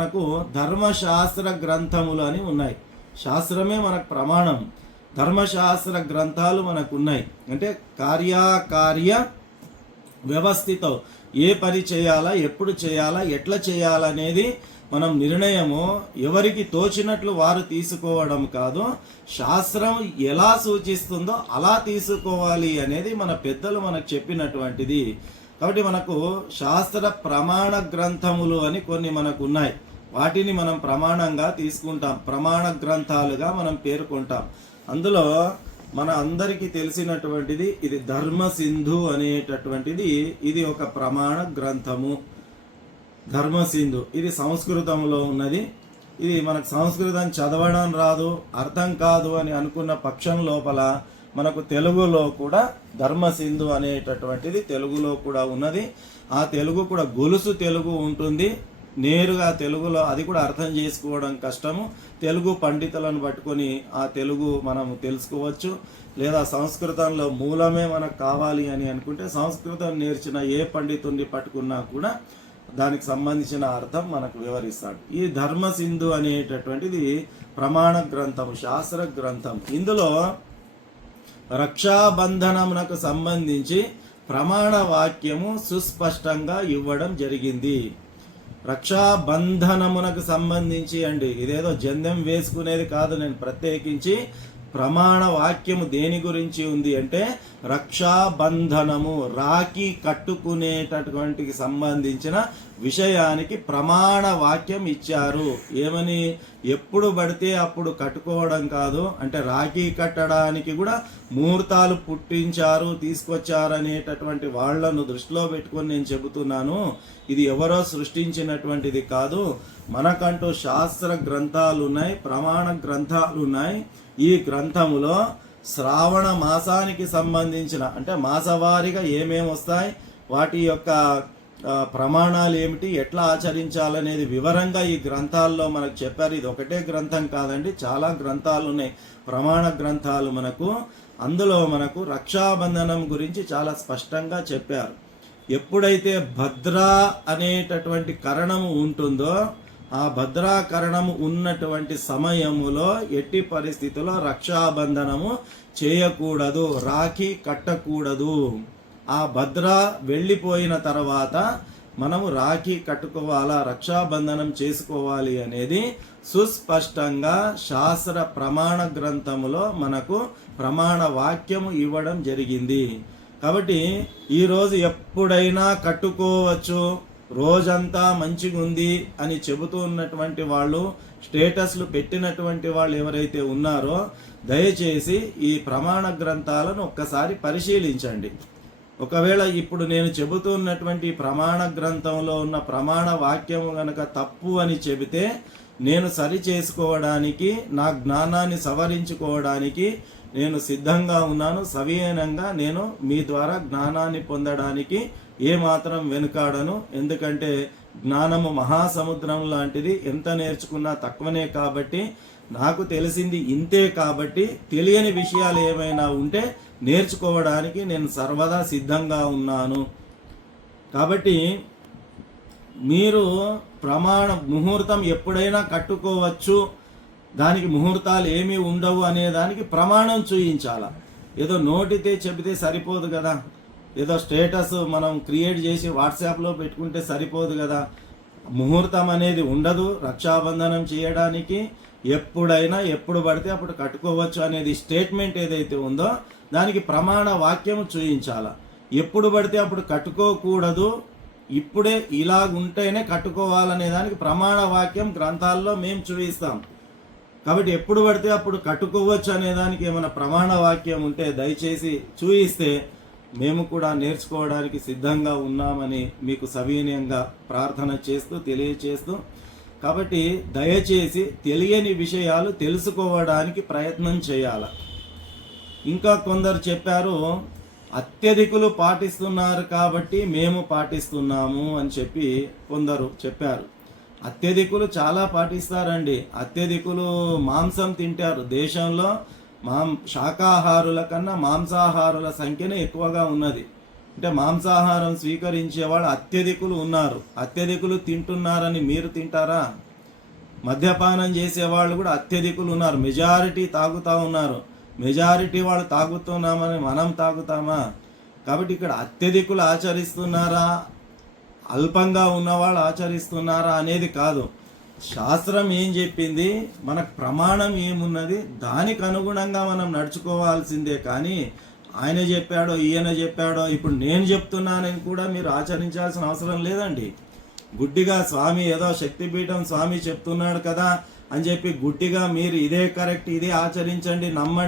మనకు ధర్మశాస్త్ర గ్రంథములు అని ఉన్నాయి. శాస్త్రమే మనకు ప్రమాణం. ధర్మశాస్త్ర గ్రంథాలు మనకు ఉన్నాయి. అంటే కార్యకార్య వ్యవస్థితో ఏ పని చేయాలా ఎప్పుడు చేయాలా ఎట్లా చేయాలనేది మనం నిర్ణయము ఎవరికి తోచినట్లు వారు తీసుకోవడం కాదు శాస్త్రం ఎలా సూచిస్తుందో అలా తీసుకోవాలి అనేది మన పెద్దలు మనకు చెప్పినటువంటిది. కాబట్టి మనకు శాస్త్ర ప్రమాణ గ్రంథములు అని కొన్ని మనకు ఉన్నాయి. వాటిని మనం ప్రమాణంగా తీసుకుంటాం ప్రమాణ గ్రంథాలుగా మనం పేర్కొంటాం. అందులో మన అందరికీ తెలిసినటువంటిది ఇది ధర్మ సింధు అనేటటువంటిది ఇది ఒక ప్రమాణ గ్రంథము. ధర్మసింధు ఇది సంస్కృతంలో ఉన్నది. ఇది మనకు సంస్కృతం చదవడం రాదు అర్థం కాదు అని అనుకున్న పక్షం లోపల మనకు తెలుగులో కూడా ధర్మసింధు అనేటటువంటిది తెలుగులో కూడా ఉన్నది. ఆ తెలుగు కూడా గొలుసు తెలుగు ఉంటుంది. నేరుగా తెలుగులో అది కూడా అర్థం చేసుకోవడం కష్టము. తెలుగు పండితులను పట్టుకొని ఆ తెలుగు మనం తెలుసుకోవచ్చు. లేదా సంస్కృతంలో మూలమే మనకు కావాలి అని అనుకుంటే సంస్కృతం నేర్చిన ఏ పండితుడిని పట్టుకున్నా కూడా దానికి సంబంధించిన అర్థం మనకు వివరిస్తాడు. ఈ ధర్మ సింధు అనేటటువంటిది ప్రమాణ గ్రంథం శాస్త్ర గ్రంథం ఇందులో రక్షాబంధనమునకు సంబంధించి ప్రమాణ వాక్యము సుస్పష్టంగా ఇవ్వడం జరిగింది. రక్షాబంధనమునకు సంబంధించి అండి. ఇదేదో జందెం వేసుకునేది కాదు నేను ప్రత్యేకించి. ప్రమాణ వాక్యము దేని గురించి ఉంది అంటే రక్షాబంధనము రాఖీ కట్టుకునేటటువంటికి సంబంధించిన విషయానికి ప్రమాణ వాక్యం ఇచ్చారు. ఏమని? ఎప్పుడు పడితే అప్పుడు కట్టుకోవడం కాదు. అంటే రాఖీ కట్టడానికి కూడా ముహూర్తాలు పుట్టించారు తీసుకొచ్చారు అనేటటువంటి వాళ్ళను దృష్టిలో పెట్టుకొని నేను చెబుతున్నాను. ఇది ఎవరో సృష్టించినటువంటిది కాదు. మనకంటూ శాస్త్ర గ్రంథాలు ఉన్నాయి ప్రమాణ గ్రంథాలు ఉన్నాయి ఈ గ్రంథములో శ్రావణ మాసానికి సంబంధించిన అంటే మాసవారీగా ఏమేమి వస్తాయి వాటి యొక్క ప్రమాణాలు ఏమిటి ఎట్లా ఆచరించాలనేది వివరంగా ఈ గ్రంథాల్లో మనకు చెప్పారు. ఇది ఒకటే గ్రంథం కాదండి చాలా గ్రంథాలు ఉన్నాయి. ప్రమాణ గ్రంథాలు మనకు అందులో మనకు రక్షాబంధనం గురించి చాలా స్పష్టంగా చెప్పారు. ఎప్పుడైతే భద్ర అనేటటువంటి కరణము ఉంటుందో ఆ భద్రాకరణము ఉన్నటువంటి సమయములో ఎట్టి పరిస్థితుల్లో రక్షాబంధనము చేయకూడదు రాఖీ కట్టకూడదు. ఆ భద్ర వెళ్ళిపోయిన తర్వాత మనము రాఖీ కట్టుకోవాలా రక్షాబంధనం చేసుకోవాలి అనేది సుస్పష్టంగా శాస్త్ర ప్రమాణ గ్రంథములో మనకు ప్రమాణ వాక్యము ఇవ్వడం జరిగింది. కాబట్టి ఈరోజు ఎప్పుడైనా కట్టుకోవచ్చు. రోజంతా మంచిగా ఉంది అని చెబుతూ ఉన్నటువంటి వాళ్ళు స్టేటస్లు పెట్టినటువంటి వాళ్ళు ఎవరైతే ఉన్నారో దయచేసి ఈ ప్రమాణ గ్రంథాలను ఒక్కసారి పరిశీలించండి. ఒకవేళ ఇప్పుడు నేను చెబుతున్నటువంటి ఉన్నటువంటి ప్రమాణ గ్రంథంలో ఉన్న ప్రమాణ వాక్యము గనక తప్పు అని చెబితే నేను సరి చేసుకోవడానికి నా జ్ఞానాన్ని సవరించుకోవడానికి నేను సిద్ధంగా ఉన్నాను. సవినయంగా నేను మీ ద్వారా జ్ఞానాన్ని పొందడానికి ఏమాత్రం వెనుకాడను. ఎందుకంటే జ్ఞానము మహాసముద్రం లాంటిది. ఎంత నేర్చుకున్నా తక్కువనే కాబట్టి నాకు తెలిసింది ఇంతే కాబట్టి తెలియని విషయాలు ఏమైనా ఉంటే నేర్చుకోవడానికి నేను సర్వదా సిద్ధంగా ఉన్నాను. కాబట్టి మీరు ప్రమాణ ముహూర్తం ఎప్పుడైనా కట్టుకోవచ్చు. దానికి ముహూర్తాలు ఏమీ ఉండవు అనే దానికి ప్రమాణం చూయించాల. ఏదో నోటితే చెబితే సరిపోదు కదా. ఏదో స్టేటస్ మనం క్రియేట్ చేసి వాట్సాప్లో పెట్టుకుంటే సరిపోదు కదా. ముహూర్తం అనేది ఉండదు. రక్షాబంధనం చేయడానికి ఎప్పుడైనా ఎప్పుడు పడితే అప్పుడు కట్టుకోవచ్చు అనేది స్టేట్మెంట్ ఏదైతే ఉందో దానికి ప్రమాణ వాక్యం చూయించాల. ఎప్పుడు పడితే అప్పుడు కట్టుకోకూడదు. ఇప్పుడే ఇలా ఉంటేనే కట్టుకోవాలనే దానికి ప్రమాణ వాక్యం గ్రంథాల్లో మేము చూపిస్తాం. కాబట్టి ఎప్పుడు పడితే అప్పుడు కట్టుకోవచ్చు అనే దానికి ఏమైనా ప్రమాణ వాక్యం ఉంటే దయచేసి చూయిస్తే మేము కూడా నేర్చుకోవడానికి సిద్ధంగా ఉన్నామని మీకు సవినయంగా ప్రార్థన చేస్తూ తెలియచేస్తూ కాబట్టి దయచేసి తెలియని విషయాలు తెలుసుకోవడానికి ప్రయత్నం చేయాలి. ఇంకా కొందరు చెప్పారు అత్యధికులు పాటిస్తున్నారు కాబట్టి మేము పాటిస్తున్నాము అని చెప్పి కొందరు చెప్పారు. అత్యధికులు చాలా పాటిస్తారండి. అత్యధికులు మాంసం తింటారు. దేశంలో మాం శాకాహారుల కన్నా మాంసాహారుల సంఖ్యనే ఎక్కువగా ఉన్నది. అంటే మాంసాహారం స్వీకరించే వాళ్ళు అత్యధికులు ఉన్నారు. అత్యధికులు తింటున్నారని మీరు తింటారా? మద్యపానం చేసే వాళ్ళు కూడా అత్యధికులు ఉన్నారు. మెజారిటీ తాగుతూ ఉన్నారు. మెజారిటీ వాళ్ళు తాగుతున్నామని మనం తాగుతామా? కాబట్టి ఇక్కడ అత్యధికులు ఆచరిస్తున్నారా? అల్పంగా ఉన్నవాళ్ళు ఆచరిస్తున్నారా అనేది కాదు. శాస్త్రం ఏం చెప్పింది? మనకు ప్రమాణం ఏమున్నది? దానికి అనుగుణంగా మనం నడుచుకోవాల్సిందే కానీ ఆయన చెప్పాడో ఈయన చెప్పాడో ఇప్పుడు నేను చెప్తున్నానని కూడా మీరు ఆచరించాల్సిన అవసరం లేదండి. గుడ్డిగా స్వామి ఏదో శక్తిపీఠం స్వామి చెప్తున్నాడు కదా అని చెప్పి గుడ్డిగా మీరు ఇదే కరెక్ట్ ఇదే ఆచరించండి నమ్మండి.